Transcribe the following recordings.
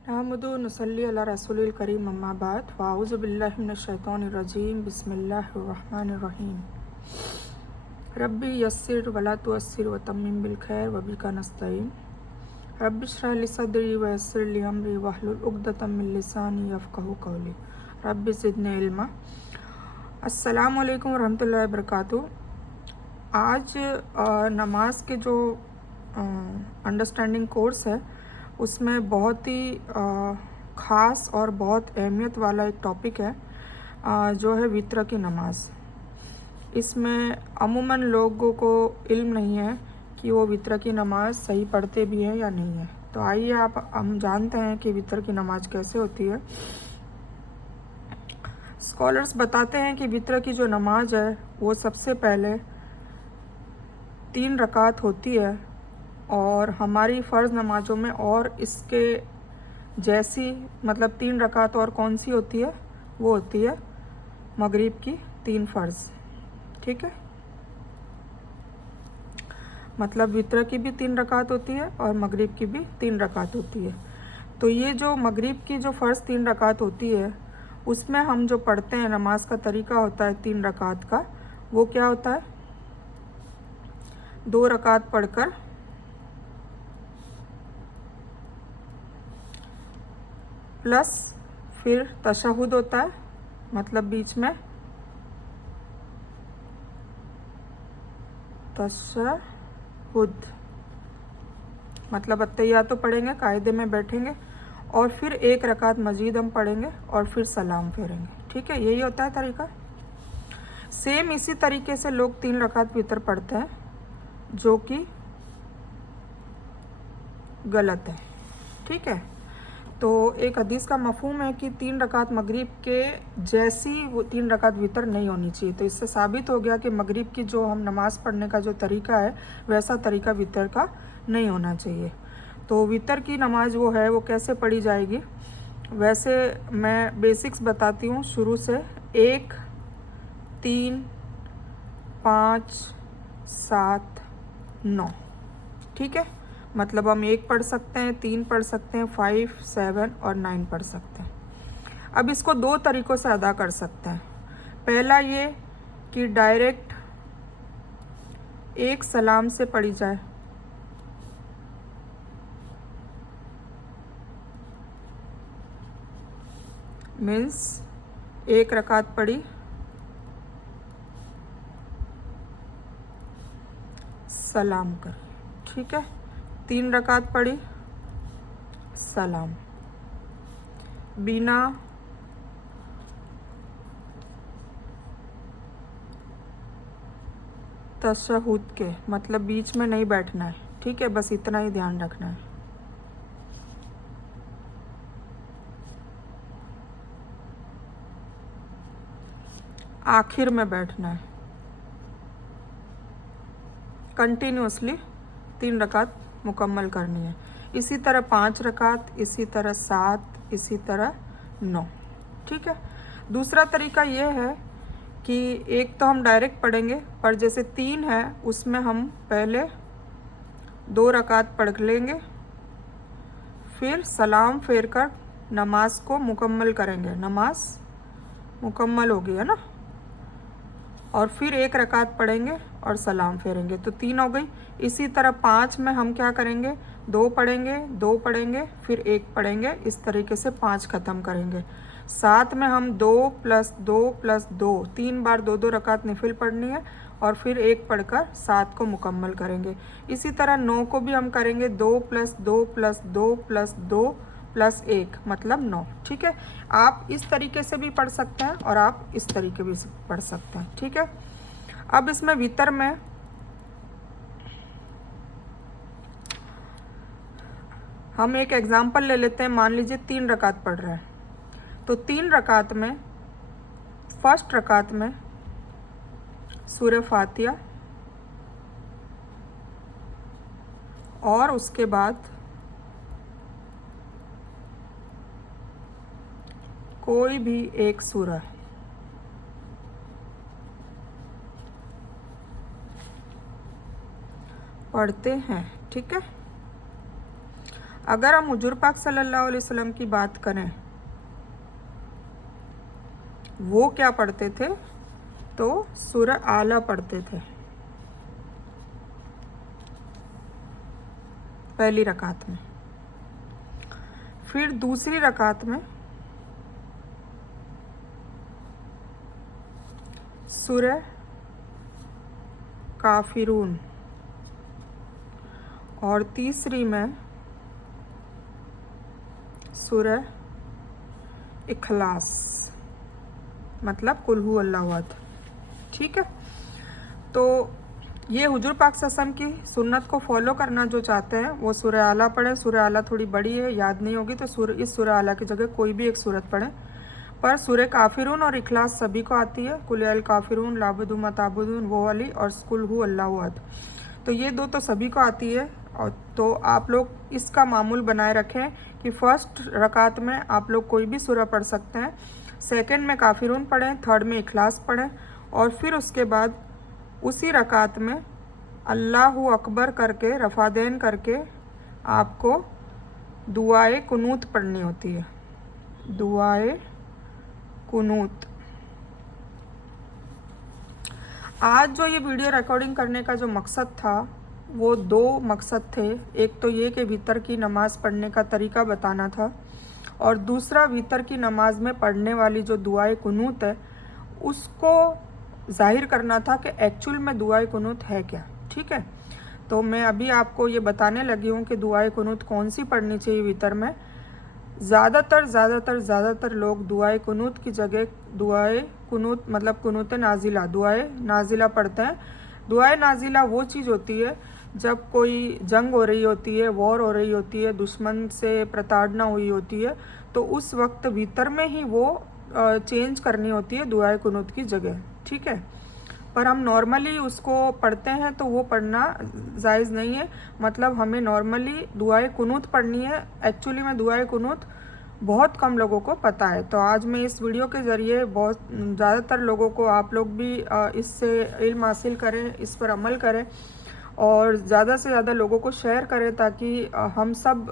नहमदु नसल्ली अला रसूलिल करीम अम्मा बाद फ़ाऊज़ु बिल्लाहि मिनश शैतानिर रजीम बिस्मिल्लाहिर रहमानिर रहीम। रब्बी यस्सिर वला तुअस्सिर व तम्मिम बिल खैर व बिका नस्तईन। रब्बि इश्रह ली सदरी व यस्सिर ली अमरी वहलुल उक़दतम मिन लिसानी यफ़क़हू क़ौली। रब्बि ज़िदनी इल्मा। अस्सलामु अलैकुम व रहमतुल्लाहि व बरकातुहू। आज नमाज के जो अंडरस्टैंडिंग कोर्स है उसमें बहुत ही ख़ास और बहुत अहमियत वाला एक टॉपिक है जो है वित्र की नमाज। इसमें अमूमन लोगों को इल्म नहीं है कि वो वित्र की नमाज सही पढ़ते भी हैं या नहीं है। तो आइए हम जानते हैं कि वित्र की नमाज कैसे होती है। स्कॉलर्स बताते हैं कि वित्र की जो नमाज है वो सबसे पहले 3 रकात होती है और हमारी फ़र्ज़ नमाज़ों में और इसके जैसी मतलब 3 रकात और कौन सी होती है, वो होती है मगरिब की 3 फ़र्ज़। ठीक है, मतलब वित्र की भी 3 रकात होती है और मगरिब की भी 3 रकात होती है। तो ये जो मगरिब की जो फ़र्ज़ 3 रकात होती है उसमें हम जो पढ़ते हैं नमाज का तरीका होता है 3 रकात का, वो क्या होता है, 2 रकात पढ़कर प्लस फिर तशहुद होता है, मतलब बीच में तशहुद मतलब अत्तहियात तो पढ़ेंगे, कायदे में बैठेंगे और फिर 1 रकात मजीद हम पढ़ेंगे और फिर सलाम फेरेंगे। ठीक है, यही होता है तरीका। सेम इसी तरीके से लोग 3 रकात वितर पढ़ते हैं जो कि गलत है। ठीक है, तो एक हदीस का मफहूम है कि 3 रकात मगरिब के जैसी वो 3 रकात वितर नहीं होनी चाहिए। तो इससे साबित हो गया कि मगरिब की जो हम नमाज़ पढ़ने का जो तरीका है वैसा तरीका वितर का नहीं होना चाहिए। तो वितर की नमाज वो है वो कैसे पढ़ी जाएगी, वैसे मैं बेसिक्स बताती हूँ शुरू से। 1, 3, 5, 7, 9। ठीक है, मतलब हम 1 पढ़ सकते हैं, 3 पढ़ सकते हैं, 5, 7 और 9 पढ़ सकते हैं। अब इसको 2 तरीक़ों से अदा कर सकते हैं। पहला ये कि डायरेक्ट एक सलाम से पढ़ी जाए, मीन्स 1 रकात पढ़ी, सलाम कर। ठीक है, 3 रकात पढ़ी, सलाम, बिना तशहुद के, मतलब बीच में नहीं बैठना है। ठीक है, बस इतना ही ध्यान रखना है। आखिर में बैठना है। कंटिन्यूसली 3 रकात मुकम्मल करनी है। इसी तरह 5 रकात, इसी तरह 7, इसी तरह 9। ठीक है, दूसरा तरीका ये है कि एक तो हम डायरेक्ट पढ़ेंगे, पर जैसे 3 है उसमें हम पहले 2 रकात पढ़ लेंगे, फिर सलाम फेर कर नमाज को मुकम्मल करेंगे। नमाज मुकम्मल होगी है ना, और फिर 1 रकात पढ़ेंगे और सलाम फेरेंगे, तो 3 हो गई। इसी तरह 5 में हम क्या करेंगे, 2 पढ़ेंगे, 2 पढ़ेंगे, फिर 1 पढ़ेंगे, इस तरीके से 5 ख़त्म करेंगे। 7 में हम 2 + 2 + 2, 3 बार 2-2 रकात नफिल पढ़नी है और फिर 1 पढ़कर 7 को मुकम्मल करेंगे। इसी तरह 9 को भी हम करेंगे 2 + 2 + 2 + 2 + 1 मतलब 9। ठीक है, आप इस तरीके से भी पढ़ सकते हैं और आप इस तरीके भी पढ़ सकते हैं। ठीक है, अब इसमें वितर में हम एक एग्जांपल ले लेते हैं। मान लीजिए 3 रकात पढ़ रहे हैं, तो 3 रकात में फर्स्ट रकात में सूरह फातिहा और उसके बाद कोई भी एक सूरह, पढ़ते हैं। ठीक है, अगर हम हुजूर पाक सल्लल्लाहु अलैहि वसल्लम की बात करें, वो क्या पढ़ते थे, तो सूरह आला पढ़ते थे पहली रकात में। फिर दूसरी रकात में सूरह काफिरून, और तीसरी में सूरह इखलास, मतलब कुल हु अल्लाहु अहद। ठीक है, तो ये हुजूर पाक सल्लल्लाहु अलैहि वसल्लम की सुन्नत को फॉलो करना जो चाहते हैं वो सूरह आला पढ़ें। सूरह आला थोड़ी बड़ी है, याद नहीं होगी, तो इस सूरह आला की जगह कोई भी एक सूरत पढ़ें। पर सूरह काफिरून और इखलास सभी को आती है, कुल अल काफिरून, लाबुदु मताबुदून, वो वाली, और कुल हु अल्लाहु अहद। तो ये दो तो सभी को आती है। और तो आप लोग इसका मामूल बनाए रखें कि फर्स्ट रकात में आप लोग कोई भी सूरह पढ़ सकते हैं, सेकंड में काफिरून पढ़ें, थर्ड में इखलास पढ़ें, और फिर उसके बाद उसी रकात में अल्लाहु अकबर करके, रफ़ादैन करके आपको दुआए कुनूत पढ़नी होती है। दुआए कुनूत। आज जो ये वीडियो रिकॉर्डिंग करने का जो मकसद था वो दो मकसद थे। एक तो ये कि वितर की नमाज़ पढ़ने का तरीका बताना था, और दूसरा वितर की नमाज में पढ़ने वाली जो दुआए कुनूत है उसको जाहिर करना था कि एक्चुअल में दुआए कुनूत है क्या। ठीक है, तो मैं अभी आपको ये बताने लगी हूँ कि दुआए कुनूत कौन सी पढ़नी चाहिए वितर में। ज़्यादातर लोग दुआए कुनूत की जगह दुआए कुनूत मतलब कुनूत नाजिला, दुआए नाजिला पढ़ते हैं। दुआए नाजिला वो चीज़ होती है जब कोई जंग हो रही होती है, वॉर हो रही होती है, दुश्मन से प्रताड़ना हुई होती है, तो उस वक्त भीतर में ही वो चेंज करनी होती है दुआए कुनूत की जगह। ठीक है, पर हम नॉर्मली उसको पढ़ते हैं तो वो पढ़ना जायज़ नहीं है। मतलब हमें नॉर्मली दुआए कुनूत पढ़नी है। एक्चुअली में दुआए कुनूत बहुत कम लोगों को पता है। तो आज मैं इस वीडियो के ज़रिए बहुत ज़्यादातर लोगों को, आप लोग भी इससे इल्म हासिल करें, इस पर अमल करें, और ज़्यादा से ज़्यादा लोगों को शेयर करें ताकि हम सब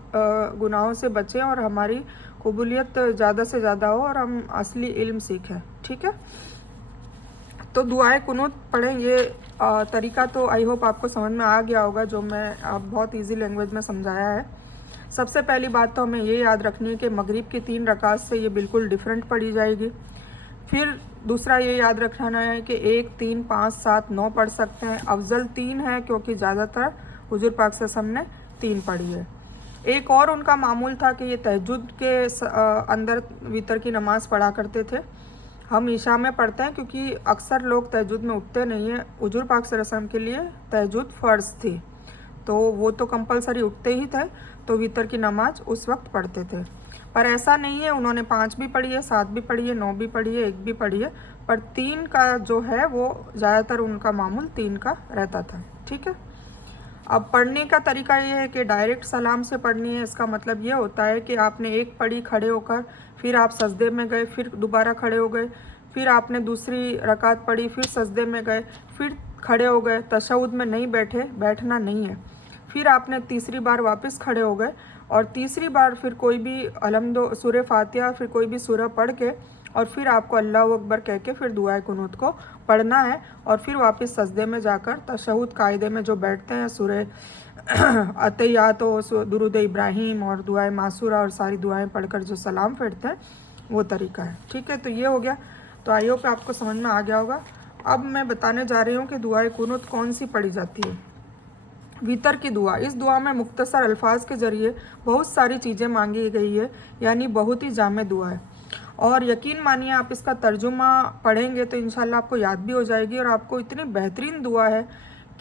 गुनाहों से बचें और हमारी कबूलियत ज़्यादा से ज़्यादा हो और हम असली इल्म सीखें। ठीक है, तो दुआए कुनूत पढ़ें। ये तरीका तो आई होप आपको समझ में आ गया होगा, जो मैं बहुत इजी लैंग्वेज में समझाया है। सबसे पहली बात तो हमें ये याद रखनी है कि मगरिब की 3 रकात से ये बिल्कुल डिफरेंट पढ़ी जाएगी। फिर दूसरा ये याद रखना है कि 1, 3, 5, 7, 9 पढ़ सकते हैं। अफजल 3 है क्योंकि ज़्यादातर हुजूर पाक सल्लल्लाहु अलैहि वसल्लम ने 3 पढ़ी है। एक और उनका मामूल था कि ये तहज्जुद के अंदर वितर की नमाज़ पढ़ा करते थे। हम ईशा में पढ़ते हैं क्योंकि अक्सर लोग तहज्जुद में उठते नहीं हैं। हुजूर पाक सल्लल्लाहु अलैहि वसल्लम के लिए तहज्जुद फ़र्ज़ थी, तो वो तो कंपलसरी उठते ही थे, तो वितर की नमाज उस वक्त पढ़ते थे। पर ऐसा नहीं है, उन्होंने 5 भी पढ़ी है, 7 भी पढ़ी है, 9 भी पढ़ी है, 1 भी पढ़ी है, पर 3 का जो है वो ज़्यादातर उनका मामूल 3 का रहता था। ठीक है, अब पढ़ने का तरीका ये है कि डायरेक्ट सलाम से पढ़नी है। इसका मतलब ये होता है कि आपने एक पढ़ी खड़े होकर, फिर आप सजदे में गए, फिर दोबारा खड़े हो गए, फिर आपने दूसरी रकात पढ़ी, फिर सजदे में गए, फिर खड़े हो गए, तशहुद में नहीं बैठे, बैठना नहीं है। फिर आपने तीसरी बार वापस खड़े हो गए और तीसरी बार फिर कोई भी अलहम्दो सूरह फातिहा, फिर कोई भी सूरह पढ़ के, और फिर आपको अल्लाहु अकबर कह के फिर दुआए कुनूत को पढ़ना है, और फिर वापस सजदे में जाकर तशहुद कायदे में जो बैठते हैं, सूरह अतहियात हो, दुरूद इब्राहिम और दुआए मासूरा और सारी दुआएं पढ़कर जो सलाम फेरते हैं, वो तरीका है। ठीक है, तो ये हो गया। तो आई होप आपको समझ में आ गया होगा। अब मैं बताने जा रही हूँ कि दुआए कुनूत कौन सी पढ़ी जाती है। वितर की दुआ, इस दुआ में मुख्तसर अल्फाज के ज़रिए बहुत सारी चीज़ें मांगी गई है, यानी बहुत ही जामे दुआ है। और यकीन मानिए आप इसका तर्जुमा पढ़ेंगे तो इंशाल्लाह आपको याद भी हो जाएगी, और आपको इतनी बेहतरीन दुआ है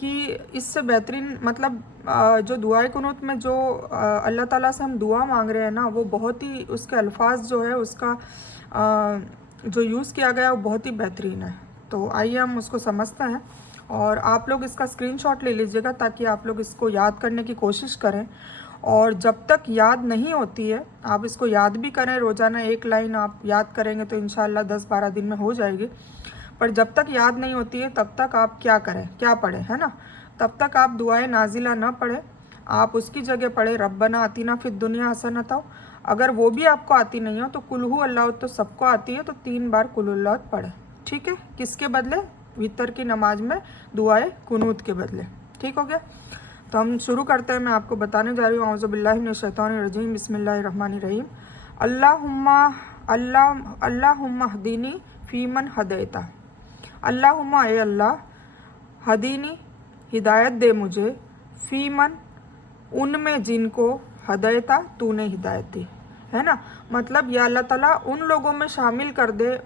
कि इससे बेहतरीन मतलब जो दुआए कुनूत में जो अल्लाह ताला से हम दुआ मांग रहे हैं ना, वो बहुत ही उसके अल्फाज जो है उसका जो यूज़ किया गया है वो बहुत ही बेहतरीन है। तो आइए हम उसको समझते हैं, और आप लोग इसका स्क्रीनशॉट ले लीजिएगा ताकि आप लोग इसको याद करने की कोशिश करें। और जब तक याद नहीं होती है आप इसको याद भी करें, रोज़ाना 1 लाइन आप याद करेंगे तो इंशाल्लाह 10-12 दिन में हो जाएगी। पर जब तक याद नहीं होती है तब तक आप क्या करें, क्या पढ़ें, है ना। तब तक आप दुआए नाजिला ना पढ़ें, आप उसकी जगह पढ़े रब्बना आतिना फिद दुनिया हसनता। अगर वो भी आपको आती नहीं हो तो कुल हु अल्लाह तो सबको आती है, तो 3 बार कुल अल्लाह पढ़े। ठीक है, किसके बदले? वितर की नमाज में दुआए कुनूत के बदले। ठीक हो गया। तो हम शुरू करते हैं। मैं आपको बताने जा रही हूँ औज़ु बिल्लाहि मिनश शैतानिर रजीम बिस्मिल्लाहिर रहमानिर रहीम। अल्लाहुम्मा हदीनी फ़ीमन हदैता। अल्लाहुम्मा ए अल्लाह हदीनी हिदायत दे मुझे, फ़ीमन उनमें जिनको हदैता तूने हिदायत दी है ना। मतलब या अल्लाह ताला उन लोगों में शामिल कर दे,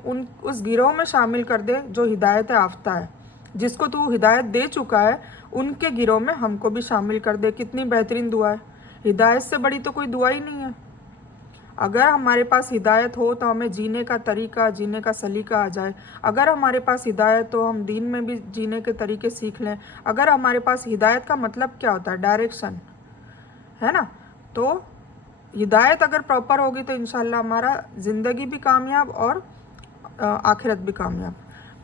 उस गिरोह में शामिल कर दे जो हिदायत याफ्ता है, जिसको तू हिदायत दे चुका है, उनके गिरोह में हमको भी शामिल कर दे। कितनी बेहतरीन दुआ है। हिदायत से बड़ी तो कोई दुआ ही नहीं है। अगर हमारे पास हिदायत हो तो हमें जीने का तरीका, जीने का सलीका आ जाए। अगर हमारे पास हिदायत हो हम दीन में भी जीने के तरीके सीख लें। अगर हमारे पास हिदायत का मतलब क्या होता है? डायरेक्शन, है ना। तो हिदायत अगर प्रॉपर होगी तो इंशाल्लाह हमारा ज़िंदगी भी कामयाब और आखिरत भी कामयाब।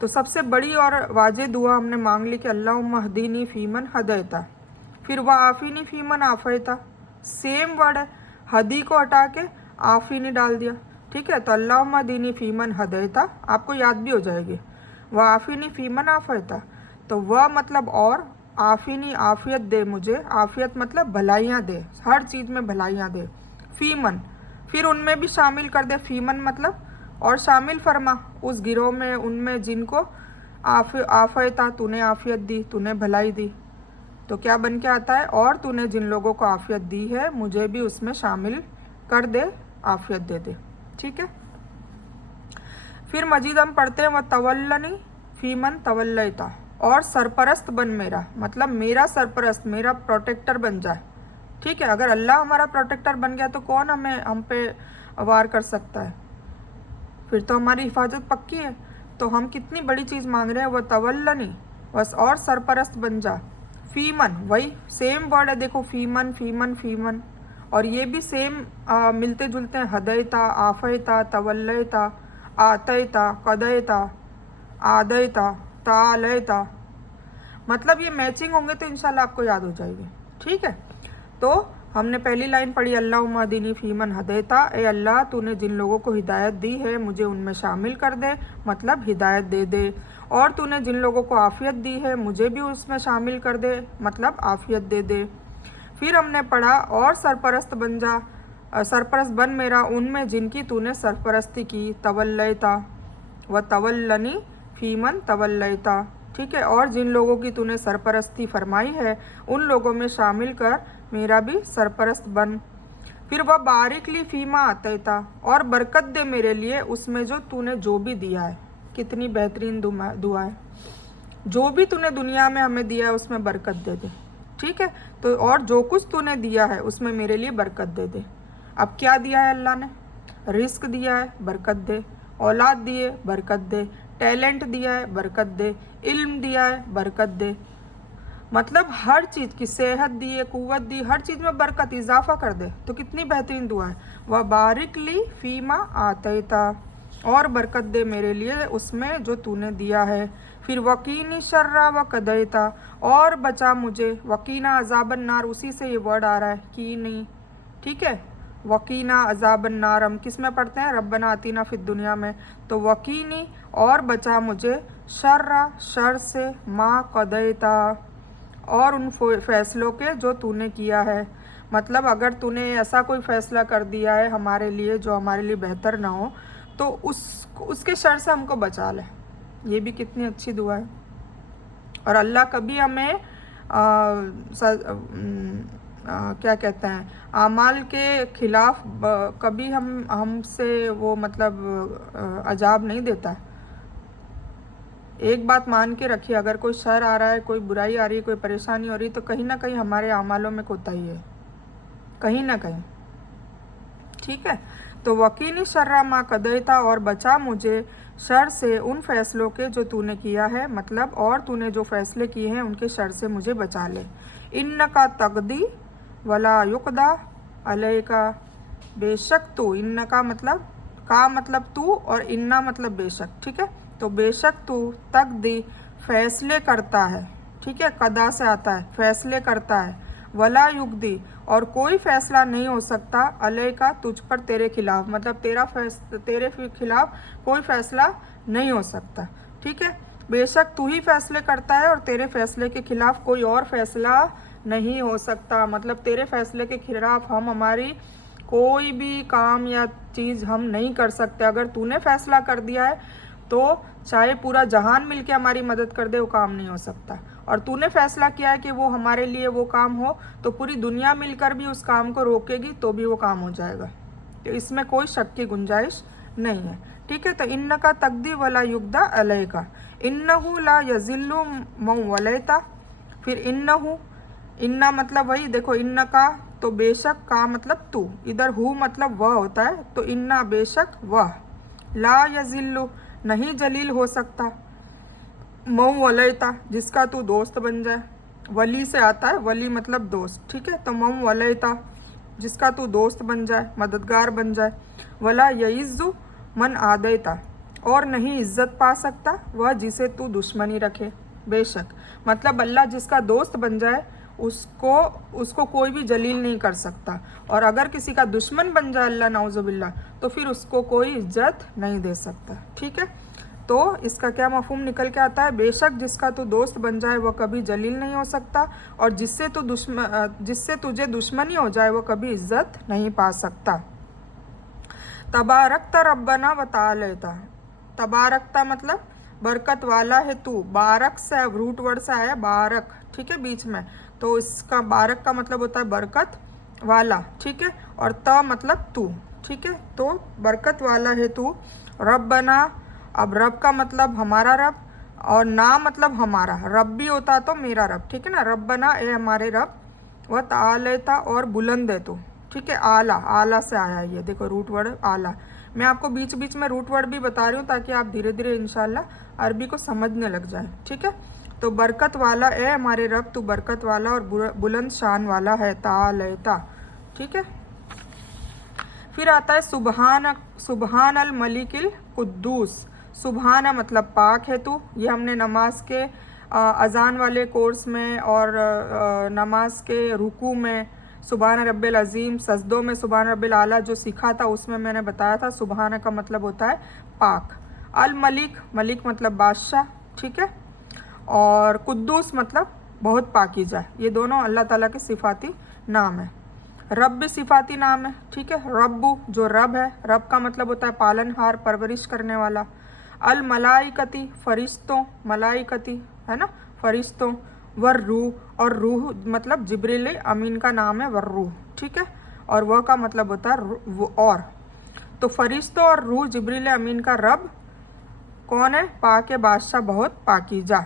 तो सबसे बड़ी और वाजे दुआ हमने मांग ली कि अल्लाहुम्मा हदीनी फ़ीमन हदैता, फिर वह आफ़ीनी फ़ीमन आफ़ैता। सेम वर्ड है, हदी को हटा के आफ़ीनी डाल दिया। ठीक है, तो अल्लाहुम्मा हदीनी फ़ीमन हदैता आपको याद भी हो जाएगी। वह आफ़ीनी फ़ीमन आफ़ैता, तो वह मतलब और, आफ़ीनी आफ़ियत दे मुझे। आफ़ियत मतलब भलाइयाँ दे, हर चीज़ में भलाइयाँ दे। फ़ीमन फिर उनमें भी शामिल कर दे। फ़ीमन मतलब और शामिल फरमा उस गिरोह में, उनमें जिनको आफ़ैता तूने आफ़ियत दी, तूने भलाई दी। तो क्या बन के आता है? और तूने जिन लोगों को आफ़ियत दी है मुझे भी उसमें शामिल कर दे, आफ़ियत दे दे। ठीक है, फिर मजीद हम पढ़ते हैं वह तवल्लनी फ़ीमन तवल्लैता, और सरपरस्त बन मेरा, मतलब मेरा सरपरस्त, मेरा प्रोटेक्टर बन जाए। ठीक है, अगर अल्लाह हमारा प्रोटेक्टर बन गया तो कौन हम पे वार कर सकता है? फिर तो हमारी हिफाजत पक्की है। तो हम कितनी बड़ी चीज़ मांग रहे हैं, वह तवल्लनी, बस और सरपरस्त बन जा। फ़ीमन वही सेम वर्ड है, देखो फ़ीमन फ़ीमन फ़ीमन, और ये भी सेम मिलते जुलते हैं। हदैता, आफ़ैता, तवल्लैता, आतैता, कदैता, आदैता, तालैता, मतलब ये मैचिंग होंगे तो इंशाल्लाह आपको याद हो जाएगी। ठीक है, तो हमने पहली लाइन पढ़ी अल्लाहुम्मा हदीनी फ़ीमन हदैता, ए अल्लाह तूने जिन लोगों को हिदायत दी है मुझे उनमें शामिल कर दे, मतलब हिदायत दे दे। और तूने जिन लोगों को आफ़ियत दी है मुझे भी उसमें शामिल कर दे, मतलब आफ़ियत दे दे। फिर हमने पढ़ा और सरपरस्त बन जा, सरपरस्त बन मेरा उनमें जिनकी तूने सरपरस्ती की। तवल्लैता व तवल्लनी फ़ीमन तवल्लैता। ठीक है, और जिन लोगों की तूने सरपरस्ती फरमाई है उन लोगों में शामिल कर मेरा भी सरपरस्त बन। फिर वह बारिक ली फ़ीमा आतैता, और बरकत दे मेरे लिए उसमें जो तूने जो भी दिया है। कितनी बेहतरीन दुआ है। जो भी तूने दुनिया में हमें दिया है उसमें बरकत दे दे। ठीक है, तो और जो कुछ तूने दिया है उसमें मेरे लिए बरकत दे दे। अब क्या दिया है अल्लाह ने? रिस्क दिया है, बरकत दे। औलाद दिए, बरकत दे। टैलेंट दिया है, बरकत दे। इल्म दिया है, बरकत दे। मतलब हर चीज़ की, सेहत दी है, कुव्वत दी, हर चीज़ में बरकत इजाफा कर दे। तो कितनी बेहतरीन दुआ है। वह बारिक ली फ़ीमा आतैता, और बरकत दे मेरे लिए उसमें जो तूने दिया है। फिर वकीनी शर्रा व कदैता, और बचा मुझे। वकीना अजाबन नार, उसी से ये वर्ड आ रहा है कीनी। ठीक है, वकीना अजाबन नार हम किस में पढ़ते हैं? रब्बना आतीना फिद दुनिया में। तो वकीनी और बचा मुझे, शर्रा शर से, माँ कदैता और उन फैसलों के जो तूने किया है। मतलब अगर तूने ऐसा कोई फ़ैसला कर दिया है हमारे लिए जो हमारे लिए बेहतर ना हो तो उसके शर से हमको बचा ले। ये भी कितनी अच्छी दुआ है। और अल्लाह कभी हमें क्या कहते हैं, आमाल के ख़िलाफ़ कभी हमसे वो मतलब अजाब नहीं देता है। एक बात मान के रखिए, अगर कोई शर आ रहा है, कोई बुराई आ रही है, कोई परेशानी हो रही है, तो कहीं ना कहीं हमारे आमालों में कोताही है, कहीं ना कहीं। ठीक है, तो वकीनी शर्रा मा कदैता, और बचा मुझे शर से उन फैसलों के जो तूने किया है, मतलब और तूने जो फैसले किए हैं उनके शर से मुझे बचा ले। इन्न का तकदी वला युकदा अलैका, बेशक तू, इन्न का मतलब तू और इन्ना मतलब बेशक। ठीक है, तो बेशक तू तकदी फैसले करता है। ठीक है, कदा से आता है, फैसले करता है, वला युक्ति और कोई फैसला नहीं हो सकता अलय का तुझ पर तेरे खिलाफ, मतलब तेरे खिलाफ कोई फैसला नहीं हो सकता। ठीक है, बेशक तू ही फैसले करता है और तेरे फैसले के खिलाफ कोई और फैसला नहीं हो सकता, मतलब तेरे फैसले के खिलाफ हम हमारी कोई भी काम या चीज़ हम नहीं कर सकते। अगर तूने फैसला कर दिया है तो चाहे पूरा जहान मिलके हमारी मदद कर दे, वो काम नहीं हो सकता। और तूने फैसला किया है कि वो हमारे लिए वो काम हो, तो पूरी दुनिया मिलकर भी उस काम को रोकेगी तो भी वो काम हो जाएगा। तो इसमें कोई शक की गुंजाइश नहीं है। ठीक है, तो इन्न का तकदी वला युग्दा अलय का, इन्नहु ला यजिल्लु मऊ वलयता। फिर इन्नहु, इन्ना मतलब वही देखो, इन्न का तो बेशक, का मतलब तू, इधर हु मतलब वह होता है, तो इन्ना बेशक वह, ला यजिल्लु नहीं जलील हो सकता, मऊ वलयता जिसका तू दोस्त बन जाए, वली से आता है, वली मतलब दोस्त। ठीक है, तो मऊ वलयता जिसका तू दोस्त बन जाए, मददगार बन जाए। वला यइज़्ज़ु मन आदयता और नहीं इज्जत पा सकता वह जिसे तू दुश्मनी रखे। बेशक मतलब अल्लाह जिसका दोस्त बन जाए उसको कोई भी जलील नहीं कर सकता, और अगर किसी का दुश्मन बन जाए अल्लाह नाउज़ुबिल्लाह, तो फिर उसको कोई इज्जत नहीं दे सकता। ठीक है, तो इसका क्या मफहूम निकल के आता है, बेशक जिसका तू दोस्त बन जाए वो कभी जलील नहीं हो सकता, और जिससे तुझे दुश्मनी हो जाए वो कभी इज्जत नहीं पा सकता। तबारकता रब्बना व तआलैता, तबारकता मतलब बरकत वाला है तू, बारक से रूट वर्ड से आया बारक। ठीक है, बीच में, तो इसका बारक का मतलब होता है बरकत वाला। ठीक है, और त मतलब तू। ठीक है, तो बरकत वाला है तू। रब्बना, अब रब का मतलब हमारा रब, और ना मतलब हमारा, रब भी होता तो मेरा रब। ठीक है ना, रब्बना ए हमारे रब, व तआलैता और बुलंद है तू। ठीक है, आला, आला से आया ये देखो रूट वर्ड आला। मैं आपको बीच बीच में रूट वर्ड भी बता रही हूँ ताकि आप धीरे धीरे इंशाल्लाह अरबी को समझने लग जाए। ठीक है, तो बरकत वाला ए हमारे रब, तू बरकत वाला और बुलंद शान वाला है, तआलैता। ठीक है, फिर आता है सुबहान अल मलिकिल कुद्दूस। सुबहाना मतलब पाक है तू, ये हमने नमाज के अजान वाले कोर्स में और नमाज के रुकू में सुबहान रब्बिल अज़ीम, सजदों में सुबहान रब्बिल आला जो सीखा था उसमें मैंने बताया था सुबहाना का मतलब होता है पाक। अल मलिक, मलिक मतलब बादशाह। ठीक है, और कुद्दूस मतलब बहुत पाकीज़ा। ये दोनों अल्लाह ताला के सिफाती नाम है। रब भी सिफाती नाम है। ठीक है, रब्बु जो रब है, रब का मतलब होता है पालनहार, परवरिश करने वाला। अल मलाइकती फरिश्तों, मलाइकती है ना फरिश्तों। वर रूह, और रूह मतलब जिब्रील अमीन का नाम है वर्रूह। ठीक है, और वह का मतलब होता है और। तो फरिश्तों और रूह जिब्रील अमीन का रब कौन है, पाक बादशाह बहुत पाकीजा।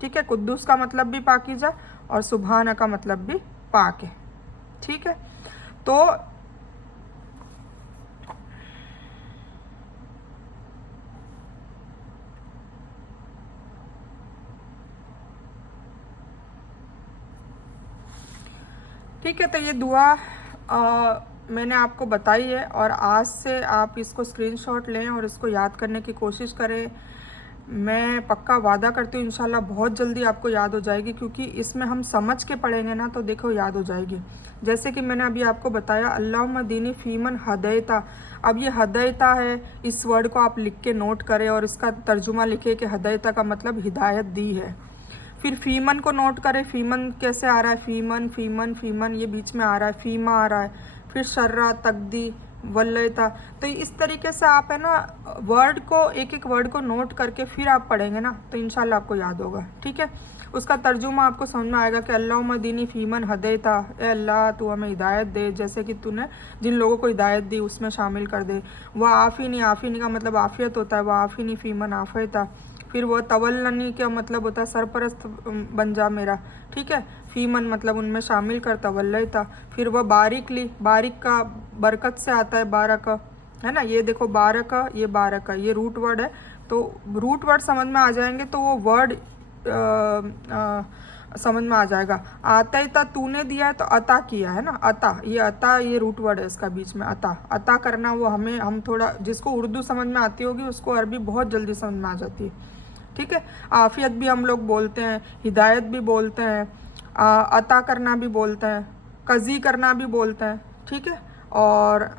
ठीक है, कुद्दूस का मतलब भी पाकीजा और सुबहाना का मतलब भी पाक है। ठीक है, तो ठीक है, तो ये दुआ मैंने आपको बताई है, और आज से आप इसको स्क्रीनशॉट लें और इसको याद करने की कोशिश करें। मैं पक्का वादा करती हूँ इंशाल्लाह बहुत जल्दी आपको याद हो जाएगी, क्योंकि इसमें हम समझ के पढ़ेंगे ना तो देखो याद हो जाएगी। जैसे कि मैंने अभी आपको बताया अल्लाहुम्मा दीनी फ़ीमन हदैता। अब ये हदैता है, इस वर्ड को आप लिख के नोट करें और इसका तर्जुमा लिखे कि हदैता का मतलब हिदायत दी है। फिर फ़ीमन को नोट करें, फ़ीमन कैसे आ रहा है, फ़ीमन फ़ीमन फ़ीमन ये बीच में आ रहा है, फ़ीमा आ रहा है। फिर शर्रा, तकदी, वल्लता। तो इस तरीके से आप है ना वर्ड को, एक एक वर्ड को नोट करके फिर आप पढ़ेंगे ना तो इंशाल्लाह आपको याद होगा। ठीक है, उसका तर्जुमा आपको समझ में आएगा कि अल्लाहुम्मा दीनी फ़ीमन हदैता, ए अल्लाह तू हमें हिदायत दे, जैसे कि तूने जिन लोगों को हिदायत दी उसमें शामिल कर दे। वह आफ़ीनी, आफ़ीनी का मतलब आफ़ियत होता है, वह आफ़ीनी फ़ीमन आफ़ैता। फिर वह तवल्लनी का मतलब होता है सरपरस्त बन जा मेरा। ठीक है, फ़ीमन मतलब उनमें शामिल कर, तवल्लता। फिर वह बारिक ली, बारिक का बरकत से आता है बारक, है ना। ये देखो बारक, ये बारक, ये रूट वर्ड है। तो रूट वर्ड समझ में आ जाएंगे तो वो वर्ड समझ में आ जाएगा। आता ही था, तूने दिया है तो अता किया है ना, अता, ये अता, ये रूट वर्ड है इसका बीच में, अता। अता करना वो हम थोड़ा, जिसको उर्दू समझ में आती होगी उसको अरबी बहुत जल्दी समझ में आ जाती है। ठीक है, आफियत भी हम लोग बोलते हैं, हिदायत भी बोलते हैं, अता करना भी बोलते हैं, कज़ी करना भी बोलते हैं, ठीक है, और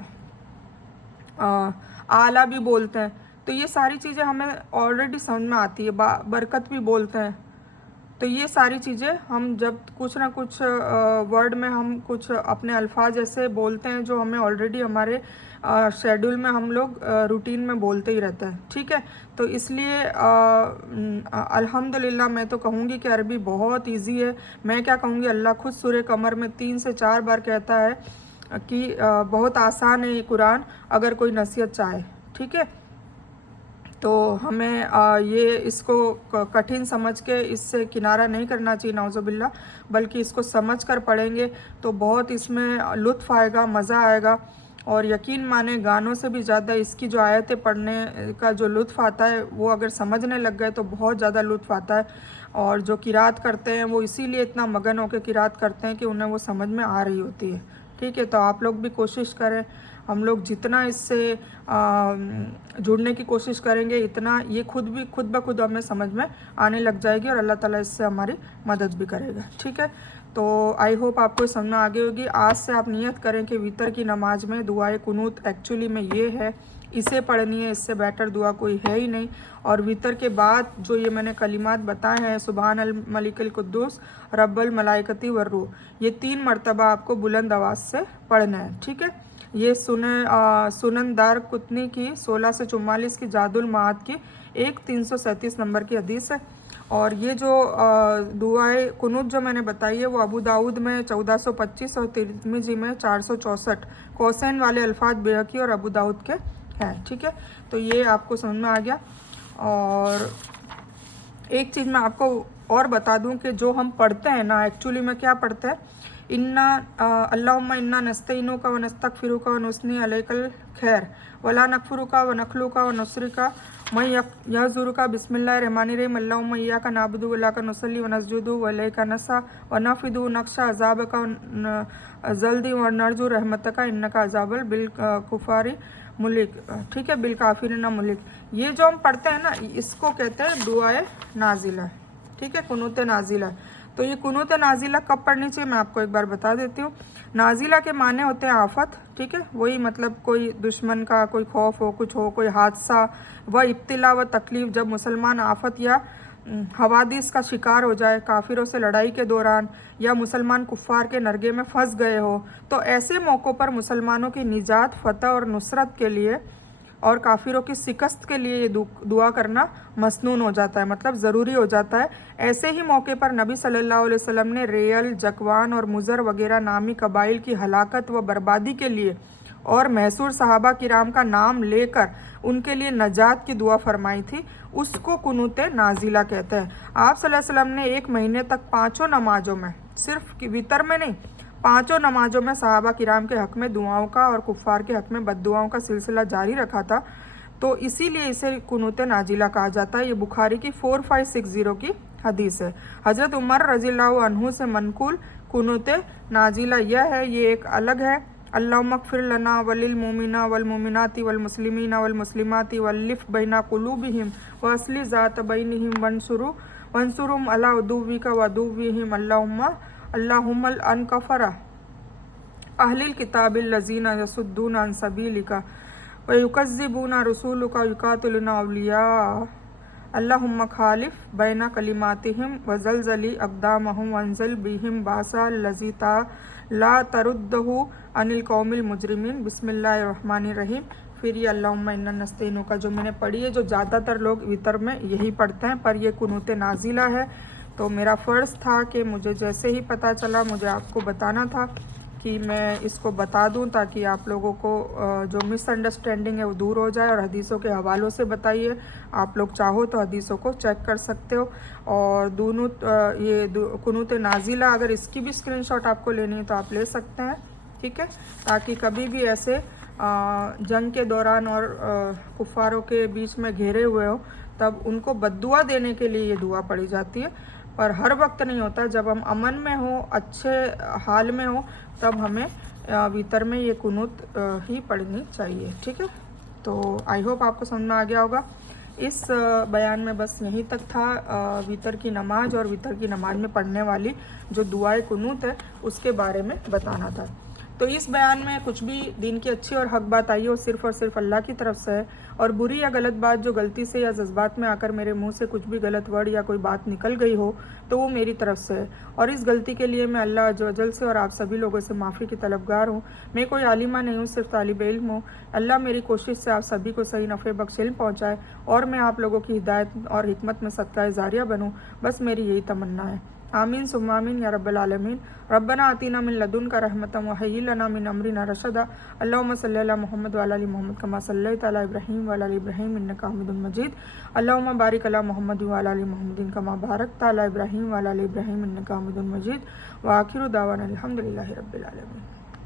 आला भी बोलते हैं। तो ये सारी चीज़ें हमें ऑलरेडी समझ में आती है। बरकत भी बोलते हैं। तो ये सारी चीज़ें हम जब कुछ ना कुछ वर्ड में हम कुछ अपने अल्फाज ऐसे बोलते हैं जो हमें ऑलरेडी हमारे शेड्यूल में हम लोग रूटीन में बोलते ही रहते हैं, ठीक है। तो इसलिए अल्हम्दुलिल्लाह मैं तो कहूँगी कि अरबी बहुत इजी है। मैं क्या कहूँगी, अल्लाह खुद सूरह कमर में 3 से 4 बार कहता है कि बहुत आसान है ये कुरान अगर कोई नसीहत चाहे, ठीक है। तो हमें ये इसको कठिन समझ के इससे किनारा नहीं करना चाहिए नाउज़ुबिल्लाह, बल्कि इसको समझ कर पढ़ेंगे तो बहुत इसमें लुत्फ़ आएगा, मज़ा आएगा। और यकीन माने गानों से भी ज़्यादा इसकी जो आयतें पढ़ने का जो लुत्फ़ आता है वो अगर समझने लग गए तो बहुत ज़्यादा लुत्फ़ आता है। और जो किरात करते हैं वो इसीलिए इतना मगन होकर किरात करते हैं कि उन्हें वो समझ में आ रही होती है, ठीक है। तो आप लोग भी कोशिश करें, हम लोग जितना इससे जुड़ने की कोशिश करेंगे इतना ये खुद ब खुद हमें समझ में आने लग जाएगी और अल्लाह ताला इससे हमारी मदद भी करेगा, ठीक है। तो आई होप आपको समझ में आ गई होगी। आज से आप नियत करें कि वितर की नमाज में दुआए कुनूत एक्चुअली में ये है, इसे पढ़नी है, इससे बेटर दुआ कोई है ही नहीं। और वितर के बाद जो ये मैंने कलिमात बताए हैं, सुबहान अल मलिकल कुद्दूस रब्बल मलाइकती वर्रू, ये 3 मरतबा आपको बुलंद आवाज़ से पढ़ना है, ठीक है। ये सुनन दार कुतनी की 16 से 44 की जादुल माद की 337 नंबर की हदीस है। और ये जो दुआए कुनूत जो मैंने बताई है वो अबू दाऊद में 1425 और तिरमिजी में 464 कोसैन वाले अल्फाज बेहकी और अबू दाऊद के हैं, ठीक है। तो ये आपको समझ में आ गया। और एक चीज़ मैं आपको और बता दूं कि जो हम पढ़ते हैं ना, एक्चुअली में क्या पढ़ते हैं, इन्ना अल्लाहुम्मा इन्ना नस्तईनुका व नस्तगफिरुका व नुस्नी अलैकल खैर वला नकफुरुका व नखलुका व नुसरिका मैं यहजुरुका बिस्मिल्लाहिर्रहमानिर्रहीम अल्लाहुम्मा इय्याका नअबुदु व इय्याका नुसल्ली व नस्जुदु व इलैका नसा व नफिदु नक्शा अज़ाबका जल्दी व नरजू रहमतका इन्नका अज़ाबल बिल कुफारी मुलिक, ठीक है, बिल काफिरिना मुलिक। ये जो हम पढ़ते हैं ना इसको कहते हैं दुआए नाजिला, ठीक है, कुनूत नाजिला। तो ये कुनूत नाजिला कब पढ़नी चाहिए मैं आपको एक बार बता देती हूँ। नाजिला के माने होते हैं आफत, ठीक है, वही मतलब कोई दुश्मन का कोई खौफ हो, कुछ हो, कोई हादसा व इब्तिला व तकलीफ़, जब मुसलमान आफत या हवादिस का शिकार हो जाए, काफिरों से लड़ाई के दौरान या मुसलमान कुफ़ार के नरगे में फंस गए हो, तो ऐसे मौक़ों पर मुसलमानों की निजात, फ़तह और नुसरत के लिए और काफिरों की शिकस्त के लिए ये दुआ करना मसनून हो जाता है, मतलब ज़रूरी हो जाता है। ऐसे ही मौके पर नबी सल्लल्लाहु अलैहि वसल्लम ने रेयल, जकवान और मुज़र वगैरह नामी कबाइल की हलाकत व बर्बादी के लिए और महसूर सहाबा किराम का नाम लेकर उनके लिए नजात की दुआ फरमाई थी, उसको कुनूत नाजिला कहते हैं। आप सल्लल्लाहु अलैहि वसल्लम ने 1 महीने तक 5 नमाजों में, सिर्फ वितर में नहीं, 5 नमाजों में सहाबा किराम के हक़ में दुआओं का और कुफ़ार के हक़ में बद्दुआओं का सिलसिला जारी रखा था। तो इसीलिए इसे कुनूत नाजिला कहा जाता है। ये बुखारी की 4560 की हदीस है। हज़रत उमर रज़ियल्लाहु अन्हु से मनकूल कुनूत नाजिला यह है, ये एक अलग है। अल्लाहुम्मा ग़फ़िर लना वलिल मोमिना वल मोमिनाति वल मुस्लिमीना वल मुस्लिमाति वल्लिफ़ बैना क़ुलूबिहिम व अस्लिह ज़ात बैनिहिम वंसुरुहुम अला अदुव्विका व अदुव्विहिम अल्लाहुम्मल अनकफ़रा अहलिल किताबिल लज़ीना यसुद्दूना अन सबीलिका व युकज़्ज़िबूना रसूलुका युक़ातिलूना औलिया अल्लाहुम्मा खालिफ़ बैना कलिमातिहिम व ज़लज़ली अक़दामहुम वंज़िल बिहिम बासा लज़ी ला तरुद्दहु अनिल कौमिल मुजरिमीन। बिस्मिल्लाहिर्रहमानिर्रहीम। फिर ये अल्लाहुम्मा इन्ना नस्तईनुका का जो मैंने पढ़ी है, जो ज़्यादातर लोग वितर में यही पढ़ते हैं, पर ये कुनूत नाजिला है। तो मेरा फ़र्ज़ था कि मुझे जैसे ही पता चला मुझे आपको बताना था कि मैं इसको बता दूं, ताकि आप लोगों को जो मिसअंडरस्टैंडिंग है वो दूर हो जाए। और हदीसों के हवालों से बताइए, आप लोग चाहो तो हदीसों को चेक कर सकते हो। और दोनों ये कुनूत नाजिला अगर इसकी भी स्क्रीनशॉट आपको लेनी है तो आप ले सकते हैं, ठीक है, ताकि कभी भी ऐसे जंग के दौरान और कुफ़ारों के बीच में घेरे हुए हो तब उनको बद्दुआ देने के लिए ये दुआ पढ़ी जाती है। पर हर वक्त नहीं होता, जब हम अमन में हो, अच्छे हाल में हो, तब हमें वितर में ये कुनूत ही पढ़नी चाहिए, ठीक है। तो आई होप आपको समझ में आ गया होगा। इस बयान में बस यहीं तक था। वितर की नमाज और वितर की नमाज में पढ़ने वाली जो दुआए कुनूत है उसके बारे में बताना था। तो इस बयान में कुछ भी दीन की अच्छी और हक बात आई है वो सिर्फ़ और सिर्फ अल्लाह की तरफ से है, और बुरी या गलत बात जो गलती से या जज्बात में आकर मेरे मुंह से कुछ भी गलत वर्ड या कोई बात निकल गई हो तो वो मेरी तरफ से है, और इस गलती के लिए मैं अल्लाह अज़्ज़ व जल से और आप सभी लोगों से माफ़ी की तलबगार हूँ। मैं कोई आलिमा नहीं हूँ, सिर्फ तालिब इल्म हूँ। अल्लाह मेरी कोशिश से आप सभी को सही नफ़े बख्श इल्म पहुँचाए और मैं आप लोगों की हिदायत और हिकमत में सदका जारिया बनूँ, बस मेरी यही तमन्ना है। आमीन सुम्मा आमीन या रब्बल आलमीन। रब्बना आतीना मिन लदुनका रहमतन व हय्यि लना मिन अमरिना रशदा। अल्लाहुम्मा सल्लि अला मुहम्मद व अला आलि मुहम्मद कमा सल्लैता अला इब्राहीम व अला आलि इब्राहीम इन्नका हमीदुम मजीद। अल्लाहुम्मा बारिक अला मुहम्मद व अला आलि मुहम्मदिन कमा बारकता अला इब्राहीम व अला आलि इब्राहीम इन्नका हमीदुम मजीद। व आखिरु दावाना अल्हम्दुलिल्लाहि रब्बिल आलमीन।